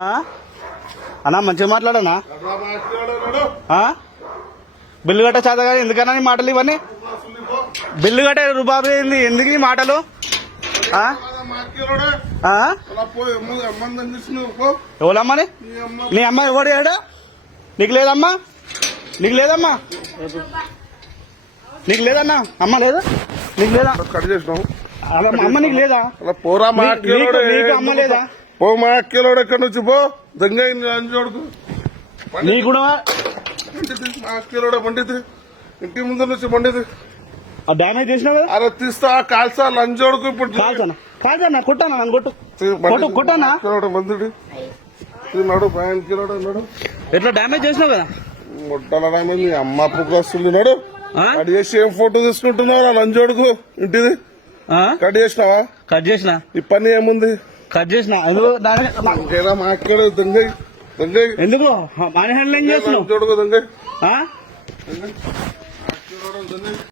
అన్నా మంచిగా మాట్లాడనా బిల్లు కట్ట చేత కానీ ఎందుకన్నా నీ మాటలు ఇవన్నీ బిల్లు కట్టే రూబాబు ఏంది ఎందుకు నీ మాటలు ఎవరమ్మని నీ అమ్మ ఎవడు ఏడా నీకు లేదమ్మా నీకు లేదమ్మా నీకు లేదన్నా అమ్మ లేదా నీకు లేదా కట్ చేసినావు అమ్మ నీకు లేదా పోరా నీకు అమ్మ లేదా పో మా అక్కేలోడు ఎక్కడి నుంచి పో దంగోడుకు నీ కూడా మా అక్కేలోడే పండితే ఇంటి ముందు నుంచి పండితే డామేజ్ చేసినావు కదా అరే తీస్తా కాల్సా లంచోడుకు ఇప్పుడు కాల్చన్నా కొట్టానా నన్ను కొట్టు కొట్టానా మందుడు నడు 5 కిలోడు అన్నాడు ఎట్లా డ్యామేజ్ చేసినావు కదా ముట్టల డ్యామేజ్ నీ అమ్మ పుక్క వస్తుంది నాడు కట్ చేసి ఏం ఫోటో తీసుకుంటున్నావు లంచోడుకు ఇంటిది కట్ చేసినావా కట్ చేసిన ఈ పని ఏముంది కట్ చేసిన మా అక్కడ దొంగ ఎందుకు మాని హ్యాండ్లింగ్ చేస్తున్నావు దొంగ